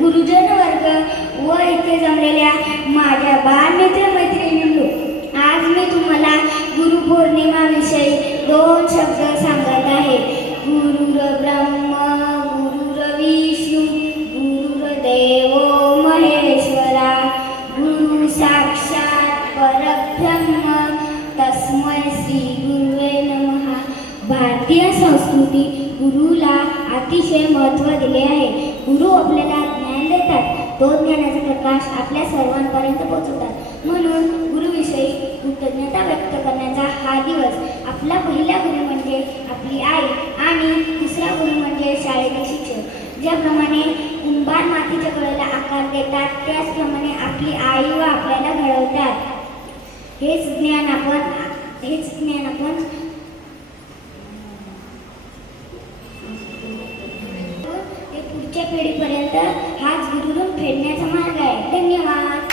गुरुजन वर्ग व इथे जमलेल्या माझ्या बालमित्र मैत्रिणींनो, आज मी तुम्हाला गुरुपौर्णिमाविषयी 2 शब्द सांगत आहे. गुरुर्ब्रह्मा गुरुर्विष्णू गुरुर्देवो महेश्वरा गुरु साक्षात परब्रह्म तस्मै श्री गुरुवे नमः. भारतीय संस्कृती गुरुला अतिशय महत्त्व दिले आहे. गुरु आपल्याला ज्ञान देतात, तो ज्ञानाचा प्रकाश आपल्या सर्वांपर्यंत पोहोचवतात. म्हणून गुरुविषयी कृतज्ञता व्यक्त करण्याचा हा दिवस. आपला पहिला गुरु म्हणजे आपली आई आणि दुसरा गुरु म्हणजे शाळेतील शिक्षक. ज्याप्रमाणे कुंभार मातीच्या कळेला आकार देतात, त्याचप्रमाणे आपली आई व आपल्याला घडवतात. हेच ज्ञान आपण पुढच्या पिढीपर्यंत हाच गुरुरून फेडण्याचा मार्ग आहे.